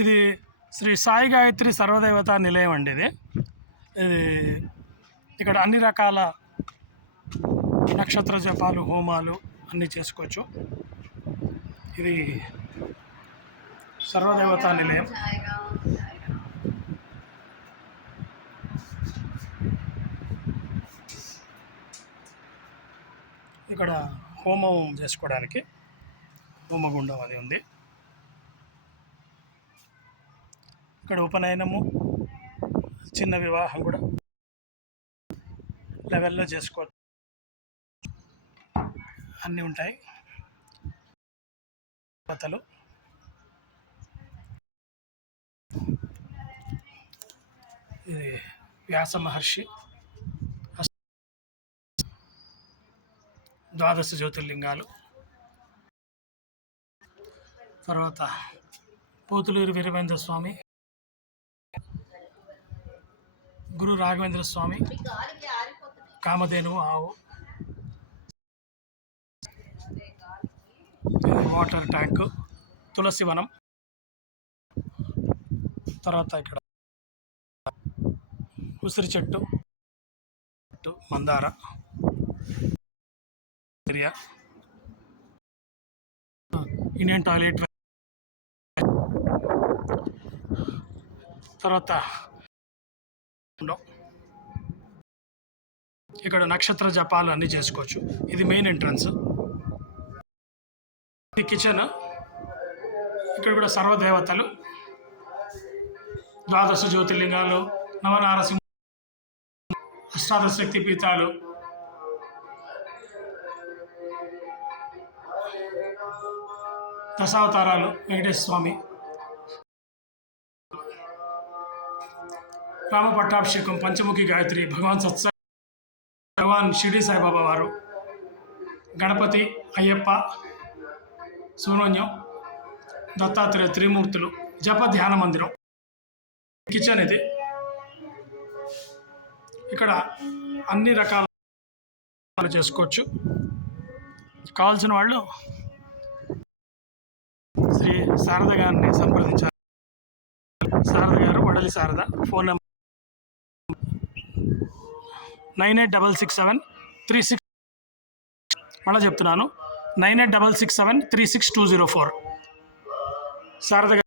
ఇది శ్రీ సాయి గాయత్రి సర్వదేవతా నిలయం అండి. ఇది ఇక్కడ అన్ని రకాల నక్షత్ర జపాలు, హోమాలు అన్నీ చేసుకోవచ్చు. ఇది సర్వదేవతా నిలయం. ఇక్కడ హోమం చేసుకోవడానికి హోమగుండం అది ఉంది. ఇక్కడ ఉపనయనము, చిన్న వివాహం కూడా లెవెల్లో చేసుకోవచ్చు, అన్నీ ఉంటాయి. కథలు ఇది వ్యాస మహర్షి ద్వాదశ జ్యోతిర్లింగాలు. తర్వాత పోతులూరి వీరవేంద్ర స్వామి, గురు రాఘవేంద్ర స్వామి, కామధేను ఆవు, వాటర్ ట్యాంకు, తులసి వనం. తర్వాత ఇక్కడ ఉసిరి చెట్టు, మందార ఏరియా, ఇండియన్ టాయిలెట్. తర్వాత ఇక్కడ నక్షత్ర జపాలు అన్నీ చేసుకోవచ్చు. ఇది మెయిన్ ఎంట్రన్స్. ఇది కిచెన్. ఇక్కడ కూడా సర్వదేవతలు, ద్వాదశ జ్యోతిర్లింగాలు, నవనారసింహ, అష్టాదశ శక్తి పీఠాలు, దశావతారాలు, వెంకటేశ్వర స్వామి, రామ పట్టాభిషేకం, పంచముఖి గాయత్రి, భగవాన్ సత్సాయి, భగవాన్ షిరిడి సాయిబాబా వారు, గణపతి, అయ్యప్ప, సుబ్రహ్మణ్యం, దత్తాత్రేయ, త్రిమూర్తులు, జప ధ్యాన మందిరం. కిచెన్ ఇది. ఇక్కడ అన్ని రకాల చేసుకోవచ్చు. కావాల్సిన వాళ్ళు శ్రీ శారద గారిని సంప్రదించారు. శారద గారు, వడలి శారద. Phone number 9866736204. మళ్ళీ చెప్తున్నాను, 9866736204. శారద గారు.